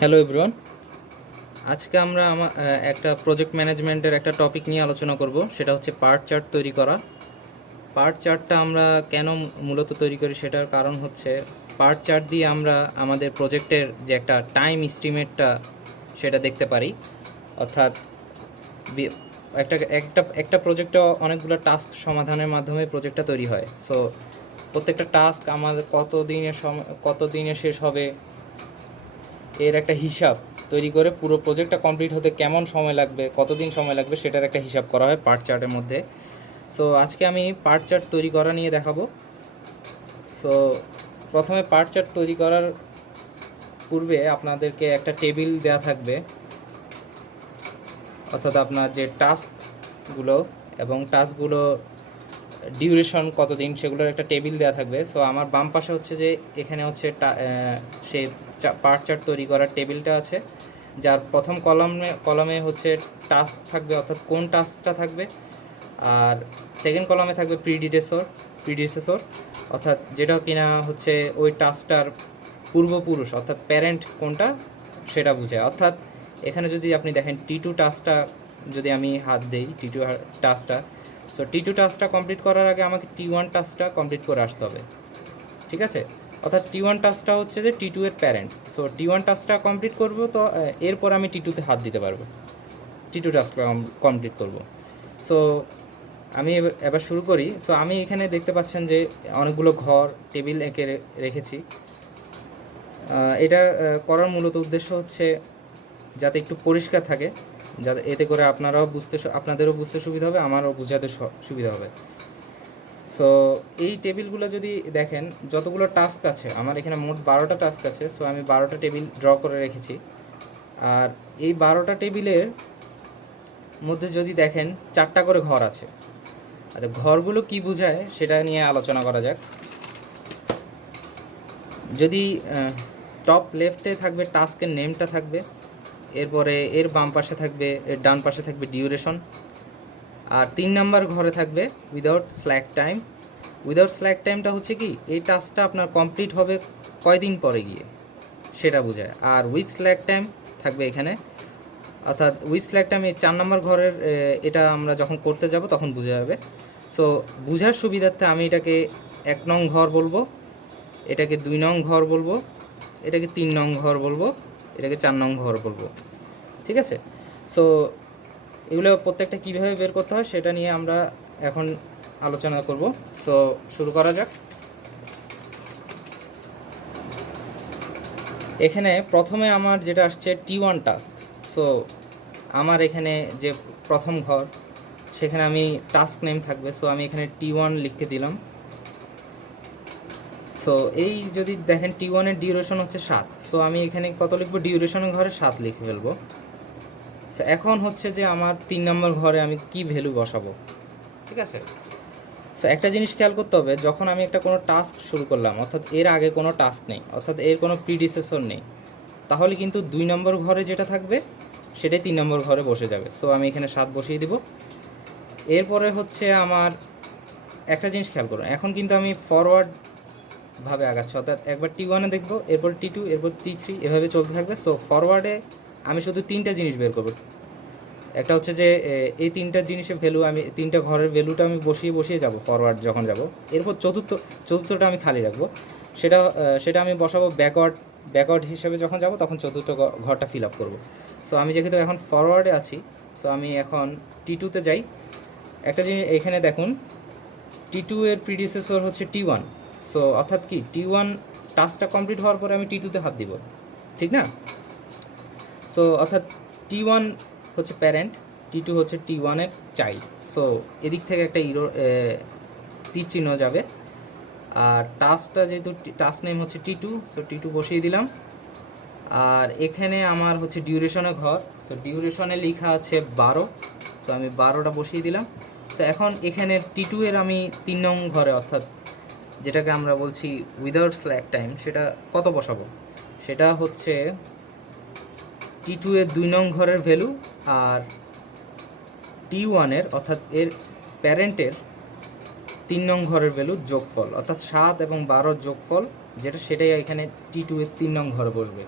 Hello everyone. আজকে আমরা একটা প্রজেক্ট ম্যানেজমেন্টের একটা টপিক নিয়ে আলোচনা করব, সেটা হচ্ছে পার্ট চার্ট তৈরি করা। পার্ট চার্টটা আমরা কেন মূলত তৈরি করি, সেটার কারণ হচ্ছে পার্ট চার্ট দিয়ে আমরা আমাদের প্রজেক্টের যে একটা টাইম এস্টিমেটটা সেটা দেখতে পারি। অর্থাৎ বি- একটা একটা একটা প্রজেক্টে অনেকগুলো টাস্ক সমাধানের মাধ্যমে প্রজেক্টটা তৈরি হয়। সো প্রত্যেকটা টাস্ক আমাদের কত দিনে শেষ হবে, এর একটা হিসাব তৈরি করে পুরো প্রজেক্টটা কমপ্লিট হতে কেমন সময় লাগবে, কতদিন সময় লাগবে, সেটার একটা হিসাব করা হয় পার্ট চার্টের মধ্যে। সো আজকে আমি পার্ট চার্ট তৈরি করা নিয়ে দেখাবো। সো প্রথমে পার্ট চার্ট তৈরি করার পূর্বে আপনাদেরকে একটা টেবিল দেওয়া থাকবে, অর্থাৎ আপনার যে টাস্কগুলো এবং টাস্কগুলো ডিউরেশন কতদিন সেগুলোর একটা টেবিল দেওয়া থাকবে। সো আমার বাম পাশে হচ্ছে যে এখানে হচ্ছে সেই পার্ট চার্ট তৈরি করার টেবিলটা আছে, যার প্রথম কলামে হচ্ছে টাস্ক থাকবে, অর্থাৎ কোন টাস্কটা থাকবে। আর সেকেন্ড কলামে থাকবে প্রিডিসেসর, অর্থাৎ যেটা কিনা হচ্ছে ওই টাস্কটার পূর্বপুরুষ, অর্থাৎ প্যারেন্ট কোনটা সেটা বোঝায়। অর্থাৎ এখানে যদি আপনি দেখেন T2 টাস্কটা, যদি আমি হাত দেই T2 টাস্কটা, সো T2 টাস্কটা কমপ্লিট করার আগে আমাকে T1 টাস্কটা কমপ্লিট করে আসতে হবে, ঠিক আছে? অর্থাৎ T1 টাস্কটা হচ্ছে যে T2 এর প্যারেন্ট। সো T1 টাস্কটা কমপ্লিট করব, তো এরপর আমি T2তে হাত দিতে পারবো, T2 টাস্কটা কমপ্লিট করব। সো আমি এবার শুরু করি। সো আমি এখানে দেখতে পাচ্ছেন যে অনেকগুলো ঘর টেবিল এঁকে রেখেছি। এটা করার মূলত উদ্দেশ্য হচ্ছে যাতে একটু পরিষ্কার থাকে, যাতে এতে করে আপনাদেরও বুঝতে সুবিধা হবে, আমারও বোঝাতে সুবিধা হবে। সো এই টেবিলগুলো যদি দেখেন, যতগুলো টাস্ক আছে আমার এখানে মোট 12টা টাস্ক আছে। সো আমি 12টা টেবিল ড্র করে রেখেছি। আর এই 12টা টেবিলের মধ্যে যদি দেখেন 4টা করে ঘর আছে। আচ্ছা, ঘরগুলো কি বোঝায় সেটা নিয়ে আলোচনা করা যাক। যদি টপ লেফটে থাকবে টাস্কের নেমটা থাকবে, এরপরে এর বাম পাশে থাকবে, এর ডান পাশে থাকবে ডিউরেশন, আর 3 নাম্বার ঘরে থাকবে without slack time. Without slack টাইমটা হচ্ছে কি, এই টাস্কটা আপনার কমপ্লিট হবে কয়দিন পরে গিয়ে সেটা বোঝায়। আর উইথ স্ল্যাক টাইম থাকবে এখানে, অর্থাৎ উইথ স্ল্যাক টাইম এই 4 নাম্বার ঘরের এটা আমরা যখন করতে যাব তখন বোঝা যাবে। সো বোঝার সুবিধার্থে আমি এটাকে 1 নং ঘর বলবো, এটাকে 2 নং ঘর বলবো, এটাকে 3 নং ঘর বলবো, এটাকে 4 নং ঘর বলবো, ঠিক আছে? সো এগুলো প্রত্যেকটা কীভাবে বের করতে হয় সেটা নিয়ে আমরা এখন আলোচনা করব। সো শুরু করা যাক। এখানে প্রথমে আমার যেটা আসছে T1 টাস্ক। সো আমার এখানে যে প্রথম ঘর, সেখানে আমি টাস্ক নেম থাকবে। সো আমি এখানে T1 লিখে দিলাম। সো এই যদি দেখেন T1-এর ডিউরেশন হচ্ছে 7। সো আমি এখানে কত লিখবো, ডিউরেশনের ঘরে 7 লিখে ফেলবো। সো এখন হচ্ছে যে আমার 3 নম্বর ঘরে আমি কি ভ্যালু বসাবো, ঠিক আছে? সো একটা জিনিস খেয়াল করতে হবে, যখন আমি একটা কোনো টাস্ক শুরু করলাম, অর্থাৎ এর আগে কোনো টাস্ক নেই, অর্থাৎ এর কোনো প্রিডিসেসর নেই, তাহলে কিন্তু 2 নম্বর ঘরে যেটা থাকবে সেটাই 3 নম্বর ঘরে বসে যাবে। সো আমি এখানে 7 বসিয়ে দিব। এরপরে হচ্ছে আমার একটা জিনিস খেয়াল করুন, এখন কিন্তু আমি ফরওয়ার্ডভাবে আগাচ্ছি, অর্থাৎ একবার T1-এ দেখবো, এরপর T2, এরপর T3, এভাবে চলতে থাকবে। সো ফরওয়ার্ডে আমি শুধু 3টা জিনিস বের করবো। একটা হচ্ছে যে এই 3টা জিনিসের ভ্যালু, আমি 3টা ঘরের ভ্যালুটা আমি বসিয়ে বসিয়ে যাব ফরওয়ার্ড যখন যাব। এরপর চতুর্থটা আমি খালি রাখবো, সেটা আমি বসাবো ব্যাকওয়ার্ড হিসেবে। যখন যাব তখন চতুর্থ ঘরটা ফিল আপ করবো। সো আমি যেহেতু এখন ফরওয়ার্ডে আছি, সো আমি এখন T2-তে যাই। একটা জিনিস এখানে দেখুন, T2 এর প্রিডিসেসর হচ্ছে T1। সো অর্থাৎ কি, T1 টাস্কটা কমপ্লিট হওয়ার পরে আমি T2-তে হাত দিব, ঠিক না? সো অর্থাৎ T1 হচ্ছে প্যারেন্ট, T2 হচ্ছে T1-এর চাইল্ড। সো এদিক থেকে একটা তীর চিহ্ন যাবে। আর টাস্কটা যেহেতু টাস্ক নেম হচ্ছে T2, সো T2 বসিয়ে দিলাম। আর এখানে আমার হচ্ছে ডিউরেশনের ঘর, সো ডিউরেশনে লেখা আছে 12। সো আমি 12টা বসিয়ে দিলাম। সো এখন এখানে T2 এর আমি 3 নং ঘরে, অর্থাৎ যেটাকে আমরা বলছি উইদাউট স্ল্যাক টাইম, সেটা কত বসাবো, সেটা হচ্ছে T2 এর 2 নং ঘরের ভ্যালু আর T1-এর, অর্থাৎ এর প্যারেন্টের 3 নং ঘরের ভ্যালু যোগফল, অর্থাৎ 7 এবং 12 যোগফল যেটা, সেটাই এখানে T2 এর 3 নং ঘরে বসবে।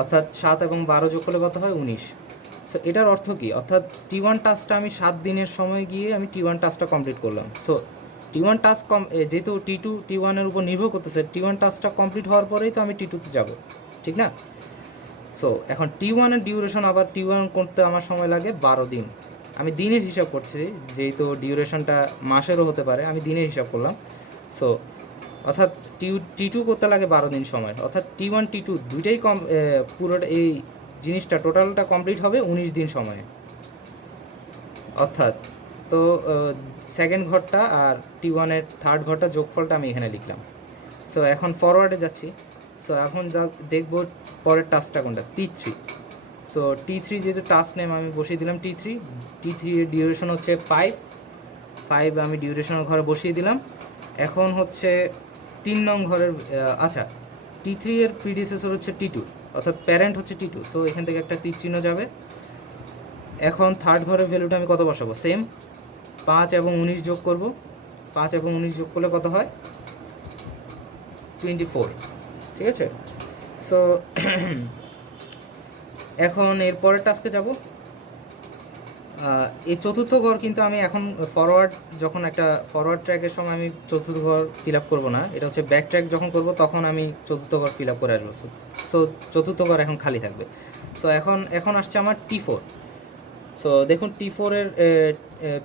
অর্থাৎ 7 এবং 12 যোগ করলে কত হয় 19। সো এটার অর্থ কি, অর্থাৎ T1 টাস্কটা আমি 7 দিনের সময় গিয়ে আমি T1 টাস্কটা কমপ্লিট করলাম। সো T1 টাস্ক যেহেতু T2 T1-এর উপর নির্ভর করতেছে, T1 টাস্কটা কমপ্লিট হওয়ার পরেই তো আমি T2-তে যাব, ঠিক না? সো এখন T1-এর ডিউরেশন, আবার T1 করতে আমার সময় লাগে 12 দিন। আমি দিনের হিসাব করছি, যেহেতু ডিউরেশনটা মাসেরও হতে পারে, আমি দিনের হিসাব করলাম। সো অর্থাৎ T2 করতে লাগে 12 দিন সময়, অর্থাৎ T1 T2 দুইটাই পুরোটা এই জিনিসটা টোটালটা কমপ্লিট হবে 19 দিন সময়ে। অর্থাৎ তো সেকেন্ড ঘরটা আর T1-এর থার্ড ঘরটা যোগফলটা আমি এখানে লিখলাম। সো এখন ফরওয়ার্ডে যাচ্ছি। সো এখন দেখবো পরের টাস্কটা কোনটা, T3। সো T3 যেহেতু টাস্ক নেম আমি বসিয়ে দিলাম T3 এর ডিউরেশন হচ্ছে 5 আমি ডিউরেশনের ঘরে বসিয়ে দিলাম। এখন হচ্ছে 3 নং ঘরের আচ্ছা, T3 এর প্রিডিসেসর হচ্ছে T2, অর্থাৎ প্যারেন্ট হচ্ছে T2। সো এখান থেকে একটা তীর চিহ্ন যাবে। এখন থার্ড ঘরের ভ্যালুটা আমি কত বসাবো, সেম 5 এবং 19 যোগ করব। 5 এবং 19 যোগ করলে কত হয় 24, ঠিক আছে? সো এখন এরপরের টাস্কে যাব। এই চতুর্থ ঘর কিন্তু আমি এখন যখন একটা ফরওয়ার্ড ট্র্যাকের সময় আমি চতুর্থ ঘর ফিল আপ করবো না, এটা হচ্ছে ব্যাক ট্র্যাক যখন করব তখন আমি চতুর্থ ঘর ফিল আপ করে আসবো। সো চতুর্থ ঘর এখন খালি থাকবে। সো এখন আসছে আমার T4। সো দেখুন T4-এর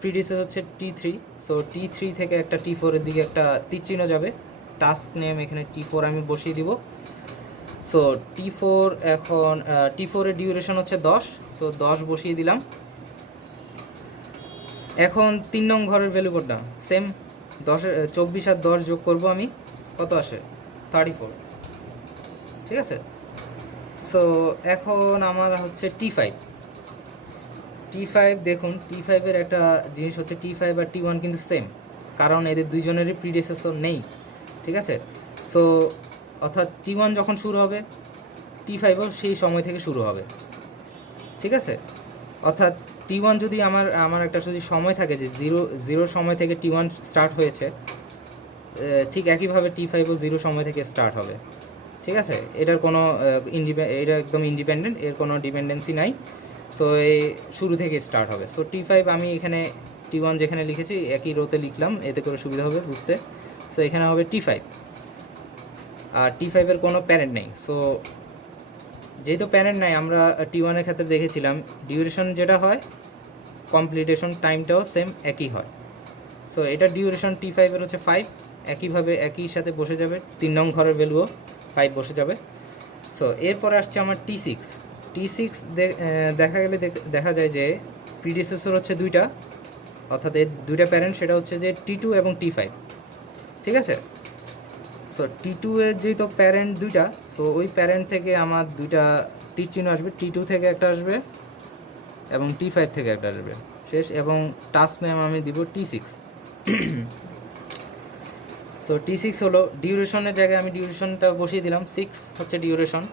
প্রিডিসেস হচ্ছে T3। সো T3 থেকে একটা T4-এর দিকে একটা তীর চিহ্ন যাবে। টাস্ক নেম এখানে T4 আমি বসিয়ে দিব। সো T4-এর ডিউরেশন হচ্ছে 10। সো 10 বসিয়ে দিলাম। এখন 3 নং ঘরের ভ্যালু কোনটা, সেম 24 আর 10 যোগ করব আমি, কত আসে 34, ঠিক আছে? সো এখন আমার হচ্ছে T5। দেখুন T5-এর একটা জিনিস হচ্ছে T5 আর T1 কিন্তু সেম, কারণ এদের দুইজনেরই প্রিডিসেসর নেই, ঠিক আছে? সো অর্থাৎ T1 যখন শুরু হবে T5-ও সেই সময় থেকে শুরু হবে, ঠিক আছে? অর্থাৎ T1 যদি আমার একটা যদি সময় থাকে যে 0 সময় থেকে T1 স্টার্ট হয়েছে, ঠিক একইভাবে T5-ও 0 সময় থেকে স্টার্ট হবে, ঠিক আছে? এটার কোনো এটা একদম ইন্ডিপেন্ডেন্ট, এর কোনো ডিপেন্ডেন্সি নাই। সো এই শুরু থেকে স্টার্ট হবে। সো T5 আমি এখানে T1 যেখানে লিখেছি একই রোতে লিখলাম, এতে করে সুবিধা হবে বুঝতে। সো এখানে হবে T5, আর T5-এর কোনো প্যারেন্ট নেই। সো যেহেতু প্যারেন্ট নাই, আমরা T1-এর ক্ষেত্রে দেখেছিলাম ডিউরেশন যেটা হয় কমপ্লিটেশন টাইমটাও সেম একই হয়। সো এটা ডিউরেশন T5-এর হচ্ছে 5, একইভাবে একই সাথে বসে যাবে। 3 নং ঘরের ভ্যালুও 5 বসে যাবে। সো এরপরে আসছে আমার T6 দেখা যায় যে প্রিডিসেসর হচ্ছে দুইটা, অর্থাৎ এর দুইটা প্যারেন্ট, সেটা হচ্ছে যে T2 এবং T5, ঠিক আছে? সো T2 এর যেহেতু প্যারেন্ট দুইটা, সো ওই প্যারেন্ট থেকে আমার দুইটা তীর চিহ্ন আসবে, T2 থেকে একটা আসবে এবং T5 থেকে একটা আসবে, শেষ। এবং টাস্ক নেম আমি দিব T6। সো T6 হলো ডিউরেশনের জায়গায় আমি ডিউরেশনটা বসিয়ে দিলাম, 6 হচ্ছে ডিউরেশন,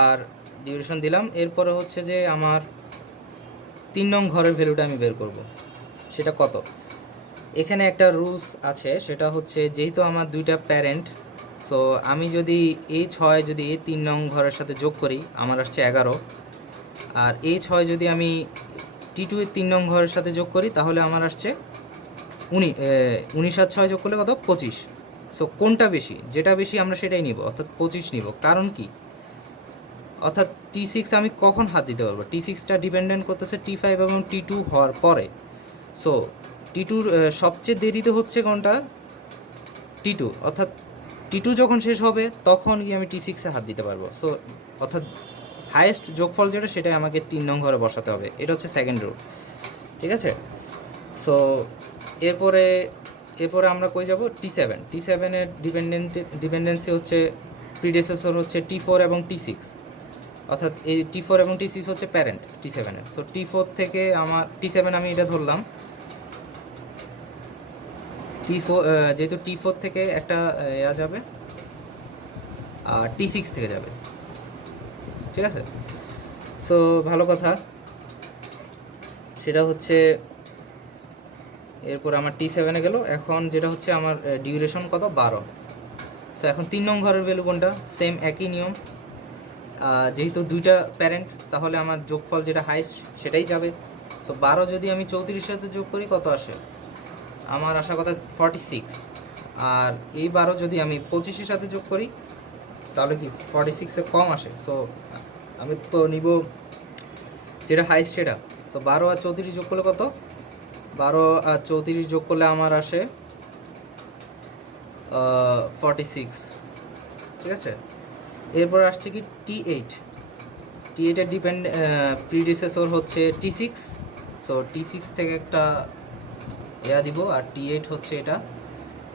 আর ডিউরেশন দিলাম। এরপরে হচ্ছে যে আমার 3 নং ঘরের ভ্যালুটা আমি বের করব, সেটা কত। এখানে একটা রুলস আছে, সেটা হচ্ছে যেহেতু আমার দুইটা প্যারেন্ট, সো আমি যদি এই 6 যদি এই 3 নং ঘরের সাথে যোগ করি আমার আসছে 11, আর এই 6 যদি আমি T2 এর 3 নং ঘরের সাথে যোগ করি তাহলে আমার আসছে 19 আর 6 যোগ করলে কত 25। সো কোনটা বেশি, যেটা বেশি আমরা সেটাই নিব, অর্থাৎ 25 নিব। কারণ কি, অর্থাৎ T6 আমি কখন হাত দিতে পারবো, T6টা ডিপেন্ডেন্ট করতেছে T5 এবং T2 হওয়ার পরে। সো T2-র সবচেয়ে দেরিতে হচ্ছে কোনটা, T2, অর্থাৎ T2 যখন শেষ হবে তখন গিয়ে আমি T6-এ হাত দিতে পারবো। সো অর্থাৎ হায়েস্ট যোগফল যেটা সেটাই আমাকে 3 নং ঘরে বসাতে হবে, এটা হচ্ছে সেকেন্ড রুল, ঠিক আছে? সো এরপরে আমরা কই যাব, T7-এর ডিপেন্ডেন্সি হচ্ছে প্রিডেসেসর হচ্ছে T4 এবং T6, অর্থাৎ এই T4 এবং T6 হচ্ছে প্যারেন্ট T7-এর। সো T4 থেকে আমার T7 আমি এটা ধরলাম, T4 যেহেতু T4 থেকে একটা যাবে আর T6 থেকে যাবে, ঠিক আছে? সো ভালো কথা, সেটা হচ্ছে এরপর আমার T7-এ গেল। এখন যেটা হচ্ছে আমার ডিউরেশন কত 12। সো এখন 3 নং ঘরের ভ্যালু কোনটা, সেম একই নিয়ম, যেহেতু দুইটা প্যারেন্ট, তাহলে আমার যোগফল যেটা হাইস্ট সেটাই যাবে। সো 12 যদি আমি 34-এর সাথে যোগ করি কত আসে, আমার আশা কথা 46। আর এই 12 যদি আমি 25-এর সাথে যোগ করি তাহলে কি 46-এর কম আসে। সো আমি তো নিব যেটা হাইস্ট সেটা। সো 12 আর 34 যোগ করলে কত, 12 আর 34 যোগ করলে আমার আসে 46, ঠিক আছে। এরপর আসছে কি T8। T8-এর প্রিডিসেসর হচ্ছে T6। সো T6 থেকে একটা দিব, আর T8 হচ্ছে এটা,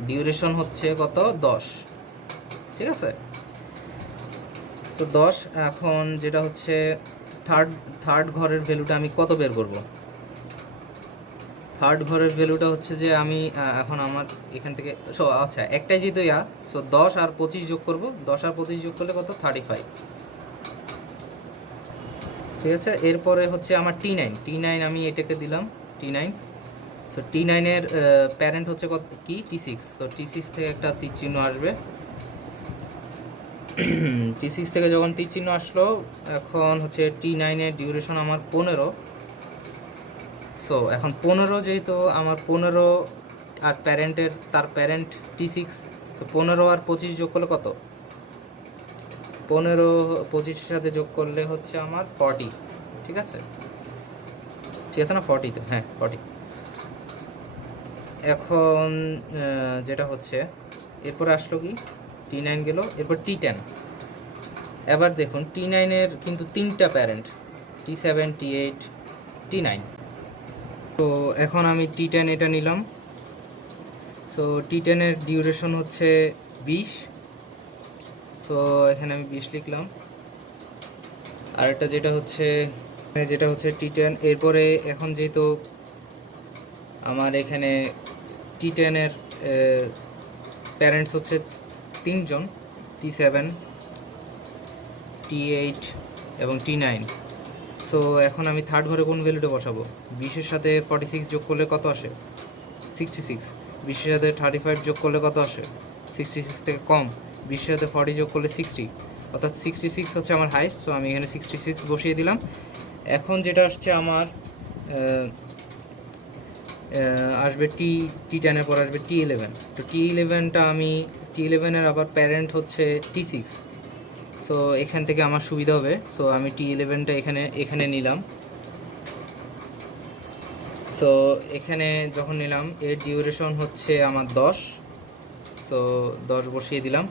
ডিউরেশন হচ্ছে কত 10, ঠিক আছে। সো 10। এখন যেটা হচ্ছে থার্ড ঘরের ভ্যালুটা আমি কত বের করব। থার্ড ঘরের ভ্যালুটা হচ্ছে যে আমি এখন আমার এখান থেকে আচ্ছা একটাই যেহেতু সো 10 আর 25 যোগ করব। 10 আর 25 যোগ করলে কত, 35, ঠিক আছে। এরপরে হচ্ছে আমার T9 আমি এটাকে দিলাম T9। সো T9-এর প্যারেন্ট হচ্ছে কত কি, T6। সো T6 থেকে একটা তীর চিহ্ন আসবে। T6 থেকে যখন তীর চিহ্ন আসলো, এখন হচ্ছে T9-এর ডিউরেশন আমার 15। সো এখন 15 যেহেতু আমার 15 আর তার প্যারেন্ট T6। সো 15 আর 25 যোগ করলে কত, 15 25-এর সাথে যোগ করলে হচ্ছে আমার 40, ঠিক আছে। ঠিক আছে না, 40 তো, হ্যাঁ 40। এখন যেটা হচ্ছে এরপরে আসলো কি, T9 গেল, এরপর T10। এবার দেখুন T9-এর কিন্তু 3টা প্যারেন্ট, T7, T8, T9। তো এখন আমি T10 এটা নিলাম। সো T10-এর ডিউরেশন হচ্ছে 20। সো এখানে আমি 20 লিখলাম। আর এটা যেটা হচ্ছে T10। এরপরে এখন যেহেতু আমার এখানে T10-এর প্যারেন্টস হচ্ছে 3জন, T7, T8 এবং T9। সো এখন আমি থার্ড ঘরে কোন ভ্যালুটা বসাবো, 20-এর সাথে 46 যোগ করলে কত আসে, 66। 20-এর সাথে 35 যোগ করলে কত আসে, 66 থেকে কম। 20-এর সাথে 40 যোগ করলে 60, অর্থাৎ 66 হচ্ছে আমার হাইস্ট। সো আমি এখানে 66 বসিয়ে দিলাম। এখন যেটা আসছে আমার আসবে T10-এর পর আসবে T11। তো T11-এর আবার প্যারেন্ট হচ্ছে T6। সো এখান থেকে আমার সুবিধা হবে। সো আমি T11টা এখানে নিলাম। সো এখানে যখন নিলাম, এর ডিউরেশন হচ্ছে আমার 10। সো 10 বসিয়ে দিলাম।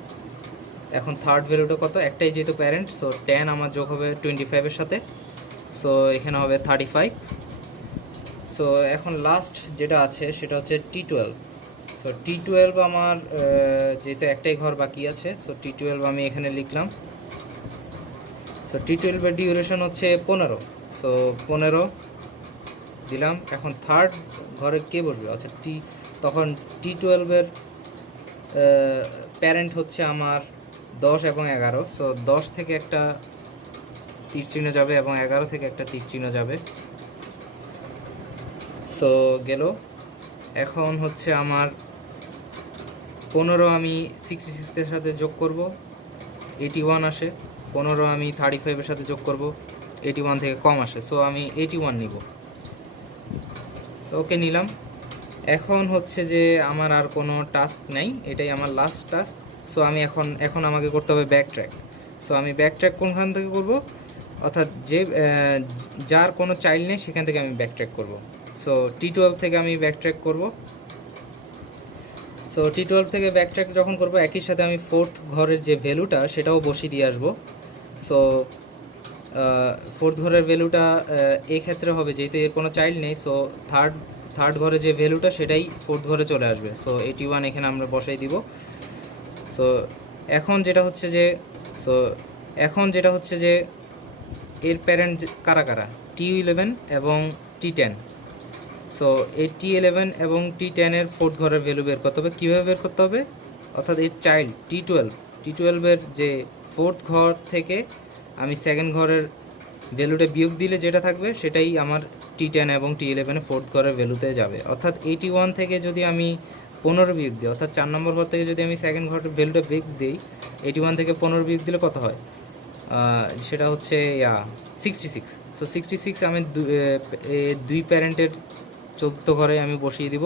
এখন থার্ড ভ্যালুটা কত, একটাই যেহেতু প্যারেন্ট, সো 10 আমার যোগ হবে 25-এর সাথে। সো এখানে হবে 35। সো এখন লাস্ট যেটা আছে সেটা হচ্ছে T12। সো T12 আমার যেহেতু একটাই ঘর বাকি আছে, সো T12 আমি এখানে লিখলাম। সো T12-এর ডিউরেশন হচ্ছে 15। সো 15 দিলাম। এখন থার্ড ঘরে কে বসবে, আচ্ছা তখন T12-এর প্যারেন্ট হচ্ছে আমার 10 এবং 11। সো 10 থেকে একটা তীর চিহ্ন যাবে এবং 11 থেকে একটা তীর চিহ্ন যাবে। সো গেল। এখন হচ্ছে আমার 15 আমি 66-এর সাথে যোগ করব, 81 আসে। 15 আমি 35-এর সাথে যোগ করব, 81 থেকে কম আসে। সো আমি 81 নিব। সো ওকে নিলাম। এখন হচ্ছে যে আমার আর কোনো টাস্ক নেই, এটাই আমার লাস্ট টাস্ক। সো আমি এখন আমাকে করতে হবে ব্যাক ট্র্যাক। সো আমি ব্যাক ট্র্যাক কোনখান থেকে করব, অর্থাৎ যার কোনো চাইল্ড নেই সেখান থেকে আমি ব্যাক ট্র্যাক করব। সো T12 থেকে আমি ব্যাক ট্র্যাক করব। সো T12 থেকে ব্যাক ট্র্যাক যখন করব, একই সাথে আমি ফোর্থ ঘরের যে ভ্যালুটা সেটাও বসিয়ে দিয়ে আসবো। সো ফোর্থ ঘরের ভ্যালুটা এই ক্ষেত্রে হবে, যেহেতু এর কোনো চাইল্ড নেই, সো থার্ড ঘরে যে ভ্যালুটা সেটাই ফোর্থ ঘরে চলে আসবে। সো 81 এখানে আমরা বসাই দিব। সো এখন যেটা হচ্ছে যে এর প্যারেন্ট কারা কারা, T11 এবং T10। সো এই T11 এবং T10-এর ফোর্থ ঘরের ভ্যালু বের করতে হবে। কীভাবে বের করতে হবে, অর্থাৎ এর চাইল্ড T12-এর যে ফোর্থ ঘর থেকে আমি সেকেন্ড ঘরের ভ্যালুটা বিয়োগ দিলে যেটা থাকবে সেটাই আমার T10 এবং T11-এর ফোর্থ ঘরের ভ্যালুতে যাবে। অর্থাৎ 81 থেকে যদি আমি 15 বিয়োগ দিই, অর্থাৎ 4 নম্বর ঘর থেকে যদি আমি সেকেন্ড ঘরের ভ্যালুটা বিয়োগ দিই, 81 থেকে 15 বিয়োগ দিলে কত হয়, সেটা হচ্ছে 66। সো 66 আমি দুই প্যারেন্টের চতুর্থ ঘরে আমি বসিয়ে দিব।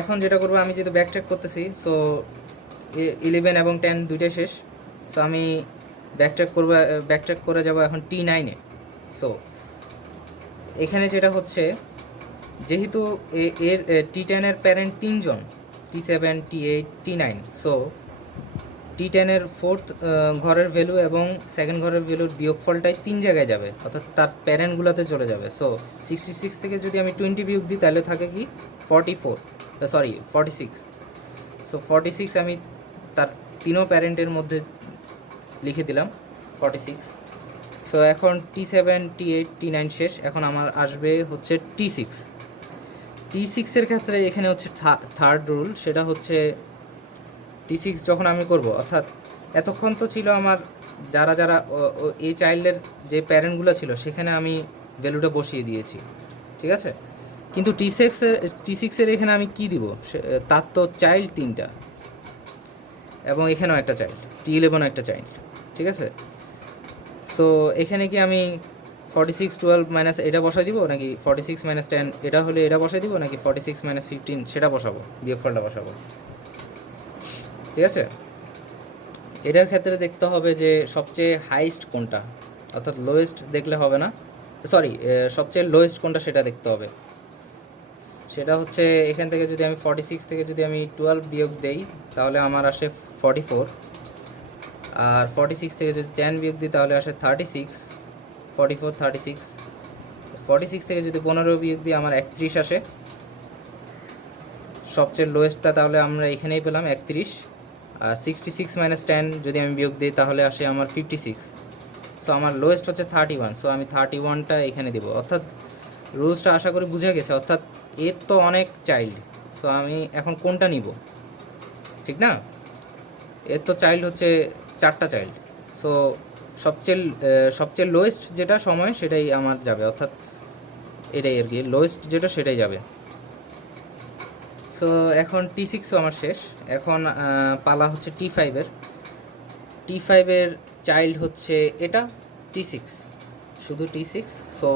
এখন যেটা করবো, আমি যেহেতু ব্যাকট্র্যাক করতেছি, সো 11 এবং 10 দুইটাই শেষ। সো আমি ব্যাকট্র্যাক করে যাব এখন T9-এ। সো এখানে যেটা হচ্ছে, যেহেতু এর T10-এর প্যারেন্ট 3জন, T7, T8, T9, সো T10-এর ফোর্থ ঘরের ভ্যালু এবং সেকেন্ড ঘরের ভ্যালুর বিয়োগফলটাই 3 জায়গায় যাবে, অর্থাৎ তার প্যারেন্টগুলোতে চলে যাবে। সো 66 থেকে যদি আমি 20 বিয়োগ দিই তাহলে থাকে কি 46। সো 46 আমি তার তিনও প্যারেন্টের মধ্যে লিখে দিলাম 46। সো এখন T7, T8, T9 শেষ। এখন আমার আসবে হচ্ছে T6 এর ক্ষেত্রে এখানে হচ্ছে থার্ড রুল, সেটা হচ্ছে T6 যখন আমি করব, অর্থাৎ এতক্ষণ তো ছিল আমার যারা যারা এই চাইল্ডের যে প্যারেন্টগুলো ছিল সেখানে আমি ভ্যালুটা বসিয়ে দিয়েছি, ঠিক আছে। কিন্তু টি সিক্সের এখানে আমি কি দিব, তার তো চাইল্ড 3টা এবং এখানেও একটা চাইল্ড, T11 একটা চাইল্ড, ঠিক আছে। সো এখানে কি আমি 46 12 মাইনাস এটা বসাই দিব, নাকি 46 মাইনাস 10 এটা হলে এটা বসাই দিব, নাকি 46 মাইনাস 15 সেটা বসাবো, বিয়োগফলটা বসাবো, ঠিক আছে। এটার ক্ষেত্রে দেখতে হবে যে সবচেয়ে হাইস্ট কোনটা, অর্থাৎ লোয়েস্ট দেখলে হবে না, সবচেয়ে লোয়েস্ট কোনটা সেটা দেখতে হবে। সেটা হচ্ছে এখান থেকে যদি আমি 46 থেকে যদি আমি 12 বিয়োগ দেই তাহলে আমার আসে 44, আর 46 থেকে যদি 10 বিয়োগ দিই তাহলে আসে 36, 44 36। 46 থেকে যদি 15 বিয়োগ দিই আমার 31 আসে, সবচেয়ে লোয়েস্টটা তাহলে আমরা এখানেই পেলাম 31। আর 66 মাইনাস 10 যদি আমি বিয়োগ দিই তাহলে আসে আমার 56। সো আমার লোয়েস্ট হচ্ছে 31, সো আমি 31টা এখানে দেবো। অর্থাৎ রুলসটা আশা করি বুঝে গেছে, অর্থাৎ এর তো অনেক চাইল্ড, সো আমি এখন কোনটা নিব, ঠিক না। এর তো চাইল্ড হচ্ছে 4টা চাইল্ড, সো সবচেয়ে লোয়েস্ট যেটা সময় সেটাই আমার যাবে, অর্থাৎ এটাই আর কি লোয়েস্ট যেটা সেটাই যাবে। সো এখন T6ও আমার শেষ। এখন পালা হচ্ছে T5-এর চাইল্ড হচ্ছে এটা T6, শুধু T6। সো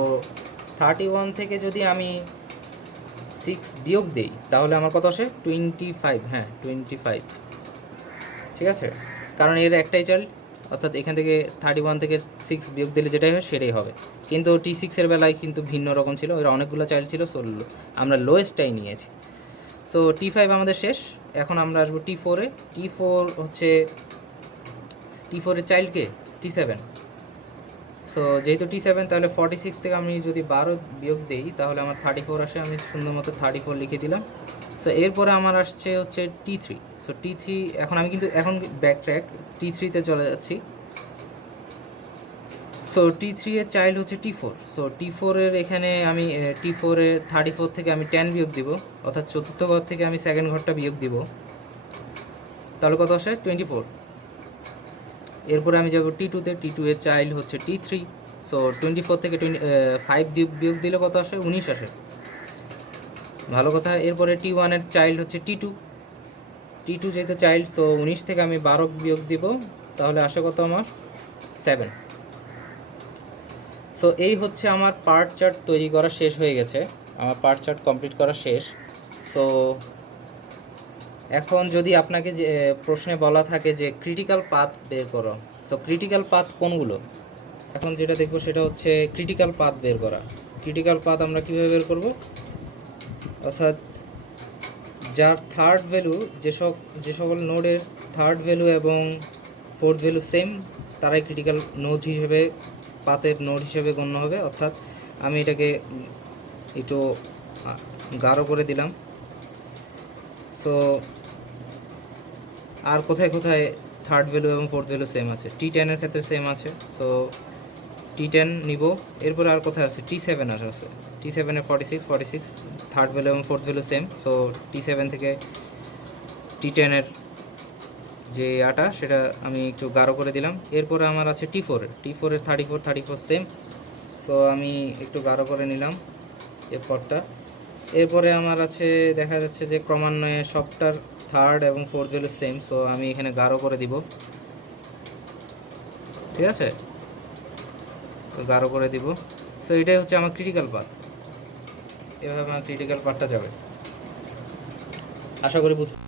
31 থেকে যদি আমি 6 বিয়োগ দেই তাহলে আমার কত আসে 25, হ্যাঁ 25, ঠিক আছে। কারণ এর একটাই চাইল্ড, অর্থাৎ এখান থেকে 31 থেকে 6 বিয়োগ দিলে যেটাই হয় সেটাই হবে। কিন্তু T6-এর বেলায় কিন্তু ভিন্ন রকম ছিল, এর অনেকগুলো চাইল্ড ছিল, সো আমরা লোয়েস্টটাই নিয়েছি। সো T5 আমাদের শেষ। এখন আমরা আসবো T4-এ। T4-এর চাইল্ডকে T7। সো যেহেতু T7 তাহলে 46 থেকে আমি যদি 12 বিয়োগ দিই তাহলে আমার 34 আসে, আমি সুন্দর মতো 34 লিখে দিলাম। সো এরপরে আমার আসছে হচ্ছে T3। সো T3 আমি কিন্তু এখন ব্যাকট্র্যাক T3-তে চলে যাচ্ছি। সো T3-এর চাইল্ড হচ্ছে T4। সো T4-এর এখানে আমি T4-এর 34 থেকে আমি 10 বিয়োগ দিব, অর্থাৎ চতুর্থ ঘর থেকে আমি সেকেন্ড ঘরটা বিয়োগ দিব, তাহলে কত আসে 24। এরপরে আমি যাব T2-তে। T2-এর চাইল্ড হচ্ছে T3। সো 24 থেকে 5 বিয়োগ দিলে কত আসে 19 আসে, ভালো কথা। এরপরে T1-এর চাইল্ড হচ্ছে T2 যেহেতু চাইল্ড, সো 19 থেকে আমি 12 বিয়োগ দিব, তাহলে আসে কত আমার 7। সো এই হচ্ছে আমার পার্ট চার্ট তৈরি করা শেষ হয়ে গেছে, আমার পার্ট চার্ট কমপ্লিট করা শেষ। সো এখন যদি আপনাকে যে প্রশ্নে বলা থাকে যে ক্রিটিক্যাল পাথ বের করো, সো ক্রিটিক্যাল পাথ কোনগুলো, এখন যেটা দেখবো সেটা হচ্ছে ক্রিটিক্যাল পাথ বের করা। ক্রিটিক্যাল পাথ আমরা কীভাবে বের করব, অর্থাৎ যার থার্ড ভ্যালু, যে সকল নোডের থার্ড ভ্যালু এবং ফোর্থ ভ্যালু সেম, তারাই ক্রিটিক্যাল নোড হিসেবে, পাথের নোড হিসেবে গণ্য হবে। অর্থাৎ আমি এটাকে একটু গাঢ় করে দিলাম। সো আর কোথায় কোথায় থার্ড ভ্যালু এবং ফোর্থ ভ্যালু সেম আছে, T10-এর ক্ষেত্রে সেম আছে, সো T10 নিব। এরপরে আর কোথায় আছে T7 আছে, T7-এর 46 থার্ড ভ্যালু এবং fourth value same, so T7 থেকে T10-এর যে সেটা আমি একটু গাঢ় করে দিলাম। এরপরে আমার আছে T4-এর 34 সেম, সো আমি একটু গাঢ় করে নিলাম এরপরটা। এরপরে আমার আছে, দেখা যাচ্ছে যে ক্রমান্বয়ে সবটার থার্ড এবং ফোর্থ ভ্যালু সেম, সো আমি এখানে গাঢ় করে দিব। ঠিক আছে, তো গাঢ় করে দিব। সো এটাই হচ্ছে আমার ক্রিটিক্যাল পাথ, এভাবে আমার ক্রিটিক্যাল পাথটা যাবে। আশা করি বুঝতে